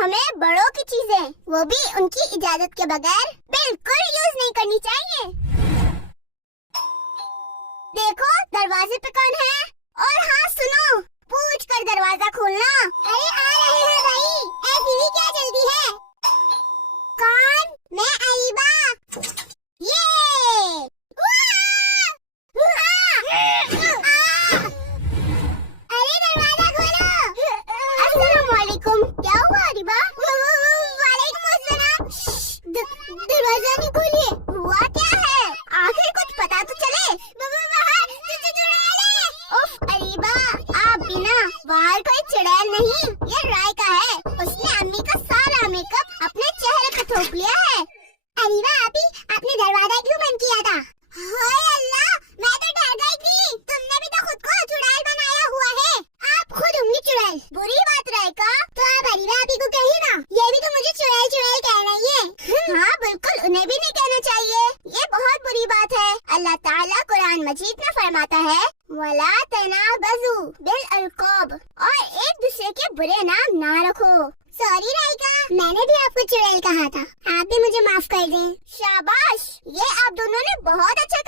हमें बड़ों की चीजें, वो भी उनकी इजाजत के बगैर, बिल्कुल यूज नहीं करनी चाहिए। देखो दरवाजे पे कौन है? और हाँ सुनो, पूछ कर दरवाजा खोलना। अरे आ रहे हैं भाई, ऐसी भी क्या जल्दी है? कौन? मैं अरीबा। ये अरे दरवाजा खोलो। अस्सलामुअलैकुम। क्या हुआ अरीबा? वालेकुम अस्सलाम। दरवाजा नहीं खोलिए। हुआ क्या है? आखिर कुछ पता तो चले। बाहर चुड़ैल है। उफ अरीबा, आप भी ना, बाहर कोई चुड़ैल नहीं, ये रायका है। उसने अम्मी का सारा मेकअप अपने चेहरे पे थोप लिया है। अरीबा आपी, आपने दरवाजा क्यों बंद किया था? हाय अल्लाह, मैं तो डर गई थी। तुमने भी तो खुद को चुड़ैल बनाया हुआ है। आप खुद होंगी चुड़ैल। बुरी बात रहेगा तो आप अरीबा आपी को कहिए ना। ये भी तो मुझे चुड़ैल चुड़ैल कह रही है। हाँ बिल्कुल, उन्हें भी नहीं कहना चाहिए, ये बहुत बुरी बात है। अल्लाह ताला कुरान मजीद में फरमाता है, वला तनाबज़ू बिल अलक़ाब, और एक दूसरे के बुरे नाम ना रखो। सॉरी राइका, मैंने भी आपको चुड़ैल कहा था, आप भी मुझे माफ कर दें। शाबाश, ये आप दोनों ने बहुत अच्छा